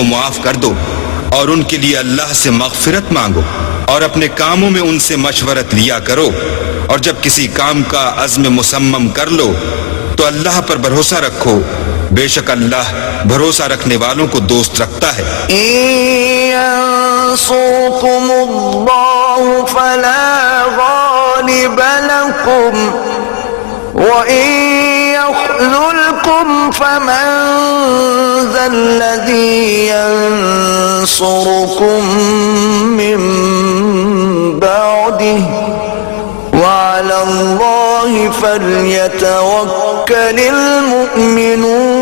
کو معاف کر دو اور ان کے لیے اللہ سے مغفرت مانگو اور اپنے کاموں میں ان سے مشورت لیا کرو، اور جب کسی کام کا عزم مصمم کر لو تو اللہ پر بھروسہ رکھو، بے شک اللہ بھروسہ رکھنے والوں کو دوست رکھتا ہے۔ ينصركم الله فلا غالب لكم وإن يخذلكم فمن ذا الذي ينصركم من بعده وعلى الله فليتوكل المؤمنون۔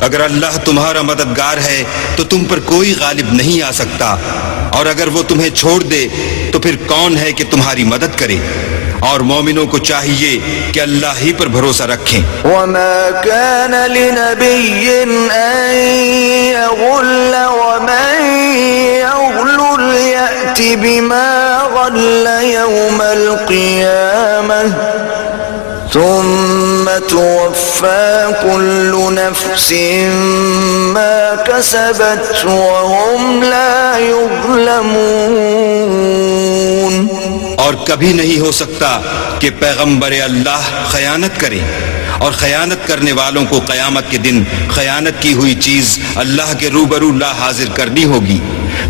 اگر اللہ تمہارا مددگار ہے تو تم پر کوئی غالب نہیں آ سکتا، اور اگر وہ تمہیں چھوڑ دے تو پھر کون ہے کہ تمہاری مدد کرے؟ اور مومنوں کو چاہیے کہ اللہ ہی پر بھروسہ رکھیں۔ وما كان لنبي أن يغل ومن يغل يأت بما غل يوم القيامة ثم توفى كل نفس ما كسبت وهم لا يظلمون۔ اور کبھی نہیں ہو سکتا کہ پیغمبر اللہ خیانت کرے، اور خیانت کرنے والوں کو قیامت کے دن خیانت کی ہوئی چیز اللہ کے روبرو لا حاضر کرنی ہوگی،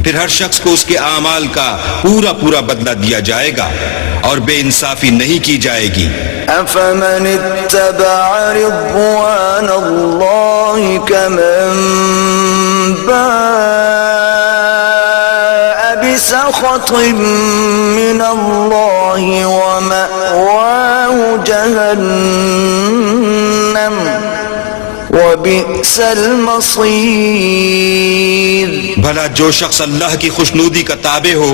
پھر ہر شخص کو اس کے اعمال کا پورا پورا بدلہ دیا جائے گا اور بے انصافی نہیں کی جائے گی۔ أفمن اتبع رضوان الله كمن باء بسخط من الله ومأواه جهنم وبئس المصير۔ بھلا جو شخص اللہ کی خوشنودی کا تابع ہو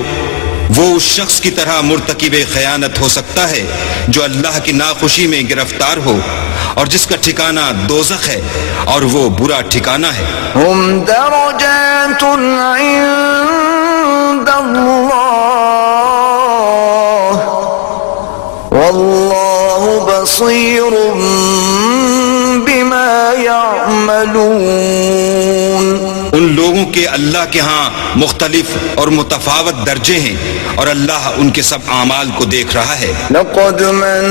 وہ اس شخص کی طرح مرتکب خیانت ہو سکتا ہے جو اللہ کی ناخوشی میں گرفتار ہو، اور جس کا ٹھکانہ دوزخ ہے اور وہ برا ٹھکانہ ہے۔ هم درجات عند الله والله بصير بما يعملون۔ ان لوگوں کے اللہ کے ہاں مختلف اور متفاوت درجے ہیں، اور اللہ ان کے سب اعمال کو دیکھ رہا ہے۔ لقد من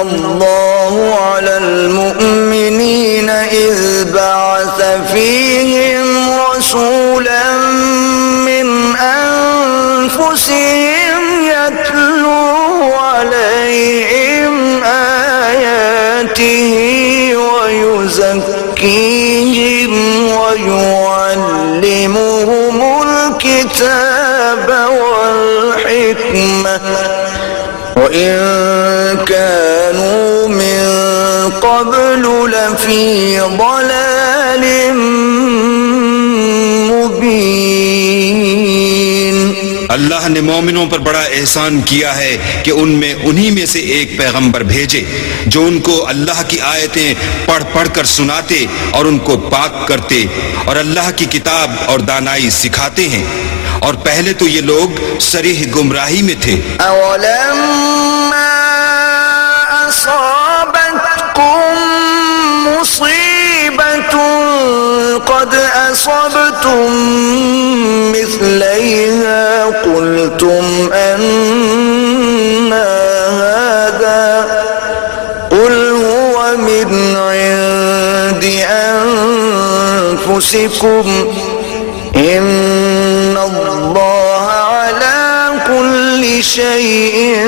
الله على المؤمنين إذ بعث فيهم رسولا من أنفسهم يتلو عليهم آياته ويزكيهم ويعلمهم الكتاب والحكمة وإن كانوا من قبل لفي ضلال مبين۔ اللہ نے مومنوں پر بڑا احسان کیا ہے کہ ان میں انہی میں سے ایک پیغمبر بھیجے جو ان کو اللہ کی آیتیں پڑھ پڑھ کر سناتے اور ان کو پاک کرتے اور اللہ کی کتاب اور دانائی سکھاتے ہیں، اور پہلے تو یہ لوگ صریح گمراہی میں تھے۔ أولما أصابتكم مصيبة قد أصبتم مثليها قلتم أن هذا قل هو من عند أنفسكم إن الله على كل شيء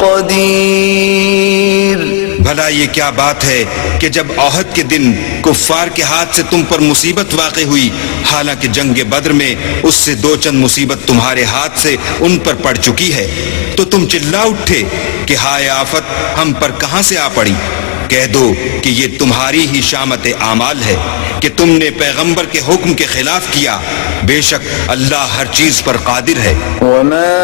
قدیر۔ بھلا یہ کیا بات ہے کہ جب احد کے دن کفار کے ہاتھ سے تم پر مصیبت واقع ہوئی، حالانکہ جنگ بدر میں اس سے دو چند مصیبت تمہارے ہاتھ سے ان پر پڑ چکی ہے، تو تم چلا اٹھے کہ ہائے آفت ہم پر کہاں سے آ پڑی؟ کہہ دو کہ یہ تمہاری ہی شامت اعمال ہے کہ تم نے پیغمبر کے حکم کے خلاف کیا، بے شک اللہ ہر چیز پر قادر ہے۔ وما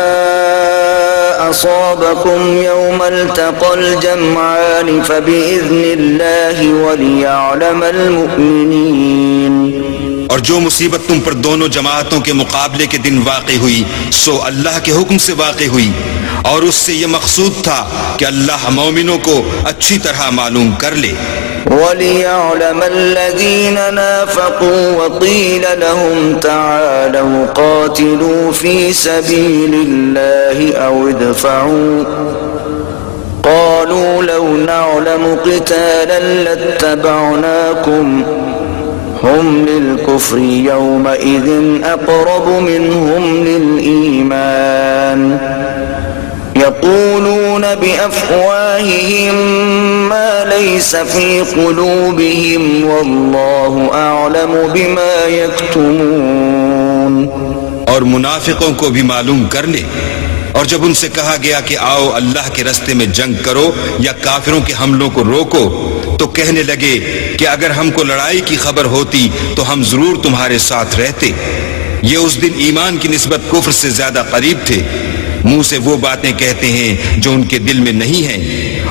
أصابكم يوم التقى الجمعان فبإذن الله وليعلم المؤمنين۔ اور جو مصیبت تم پر دونوں جماعتوں کے مقابلے کے دن واقع ہوئی سو اللہ کے حکم سے واقع ہوئی، اور اس سے یہ مقصود تھا کہ اللہ مومنوں کو اچھی طرح معلوم کر لے۔ وَلِيَعْلَمَ الَّذِينَ نَافَقُوا وَقِيلَ لَهُمْ تَعَالَوْا قَاتِلُوا فِي سَبِيلِ اللَّهِ أَوْ ادْفَعُوا قَالُوا لَوْ نَعْلَمُ قِتَالًا لَاتَّبَعْنَاكُمْ هُمْ لِلْكُفْرِ يَوْمَئِذٍ أَقْرَبُ مِنْهُمْ لِلْإِيمَانِ يَقُولُونَ بِأَفْوَاهِهِمْ مَا لَيْسَ فِي قُلُوبِهِمْ وَاللَّهُ أَعْلَمُ بِمَا يَكْتُمُونَ۔ اور منافقوں کو بھی معلوم کر لے، اور جب ان سے کہا گیا کہ آؤ اللہ کے راستے میں جنگ کرو یا کافروں کے حملوں کو روکو، تو کہنے لگے کہ اگر ہم کو لڑائی کی خبر ہوتی تو ہم ضرور تمہارے ساتھ رہتے۔ یہ اس دن ایمان کی نسبت کفر سے زیادہ قریب تھے، منہ سے وہ باتیں کہتے ہیں جو ان کے دل میں نہیں ہیں،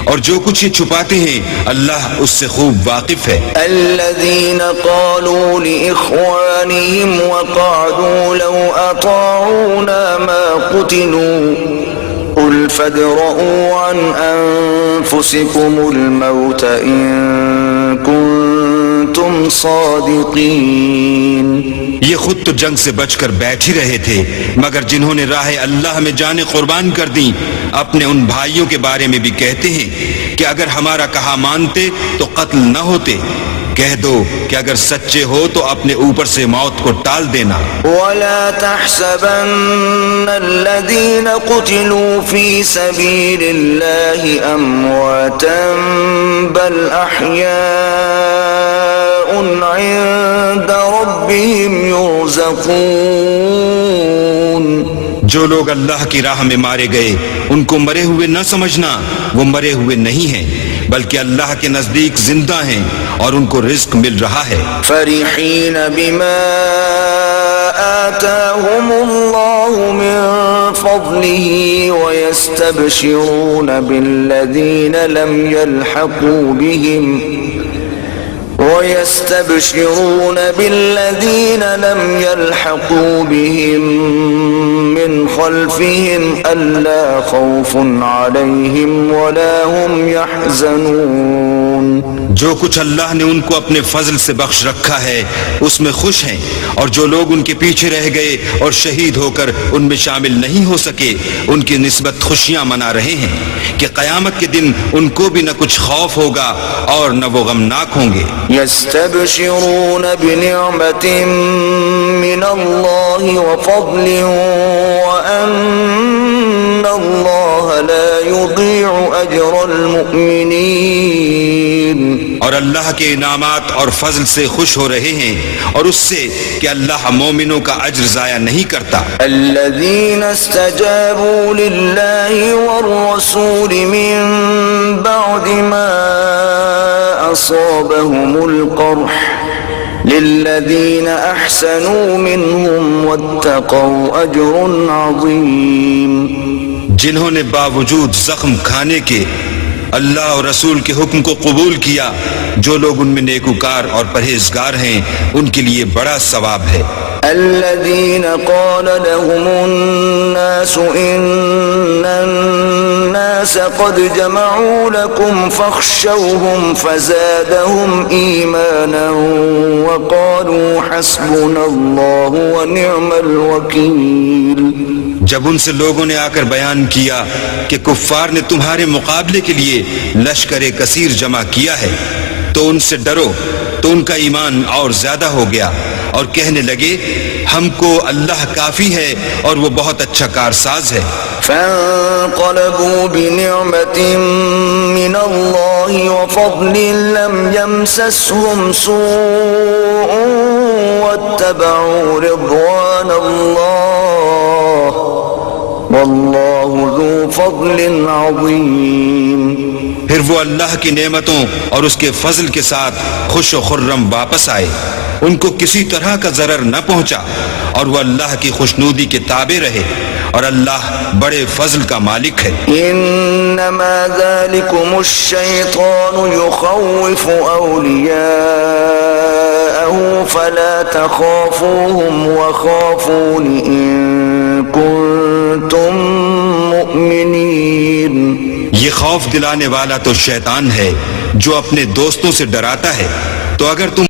اور جو کچھ یہ چھپاتے ہیں اللہ اس سے خوب واقف ہے۔ الذين قالوا لإخوانهم وقعدوا لو أطاعونا ما قتلوا قل فادرءوا عن أنفسكم الموت إن كنتم صادقين۔ یہ خود تو جنگ سے بچ کر بیٹھ ہی رہے تھے، مگر جنہوں نے راہ اللہ میں جانیں قربان کر دیں اپنے ان بھائیوں کے بارے میں بھی کہتے ہیں کہ اگر ہمارا کہا مانتے تو قتل نہ ہوتے۔ کہہ دو کہ اگر سچے ہو تو اپنے اوپر سے موت کو ٹال دینا۔ ولا تحسبن الذين قتلوا في سبيل الله أمواتا بل أحياء عند ربهم يرزقون۔ جو لوگ اللہ کی راہ میں مارے گئے ان کو مرے ہوئے نہ سمجھنا، وہ مرے ہوئے نہیں ہیں بلکہ اللہ کے نزدیک زندہ ہیں اور ان کو رزق مل رہا ہے۔ فرحين بما آتاهم الله من فضله ويستبشرون بالذين لم يلحقوا بهم من خلفهم ألا خوف عليهم ولا هم يحزنون۔ جو کچھ اللہ نے ان کو اپنے فضل سے بخش رکھا ہے اس میں خوش ہیں، اور جو لوگ ان کے پیچھے رہ گئے اور شہید ہو کر ان میں شامل نہیں ہو سکے ان کی نسبت خوشیاں منا رہے ہیں کہ قیامت کے دن ان کو بھی نہ کچھ خوف ہوگا اور نہ وہ غمناک ہوں گے۔ يستبشرون بنعمة من الله وفضل وأن الله لا يضيع أجر المؤمنين۔ اور اللہ کے انعامات اور فضل سے خوش ہو رہے ہیں اور اس سے کہ اللہ مومنوں کا اجر ضائع نہیں کرتا۔ الذين استجابوا لله والرسول من بعد ما أصابهم القرح للذين أحسنوا منهم واتقوا أجر عظيم۔ جنہوں نے باوجود زخم کھانے کے اللہ اور رسول کے حکم کو قبول کیا، جو لوگ ان میں نیکوکار اور پرہیزگار ہیں ان کے لیے بڑا ثواب ہے۔ الذين قال لهم الناس إن الناس قد جمعوا لكم فاخشوهم فزادهم إيمانا وقالوا حسبنا الله ونعم الوكيل۔ جب ان سے لوگوں نے آ کر بیان کیا کہ کفار نے تمہارے مقابلے کے لیے لشکر کثیر جمع کیا ہے تو ان سے ڈرو، تو ان کا ایمان اور زیادہ ہو گیا اور کہنے لگے ہم کو اللہ کافی ہے اور وہ بہت اچھا کارساز ہے۔ فانقلبوا بنعمة من الله وفضل لم يمسسهم سوء واتبعوا رضوان الله والله ذو فضل عظيم۔ پھر وہ اللہ کی نعمتوں اور اس کے فضل کے ساتھ خوش و خرم واپس آئے، ان کو کسی طرح کا ضرر نہ پہنچا اور وہ اللہ کی خوشنودی کے تابع رہے، اور اللہ بڑے فضل کا مالک ہے۔ انما ذلكم الشیطان یخوف اولیاءه فلا تخافوهم وخافون إن كنتم مؤمنين. یہ خوف دلانے والا تو شیطان ہے جو اپنے دوستوں سے ڈراتا ہے، تو اگر تم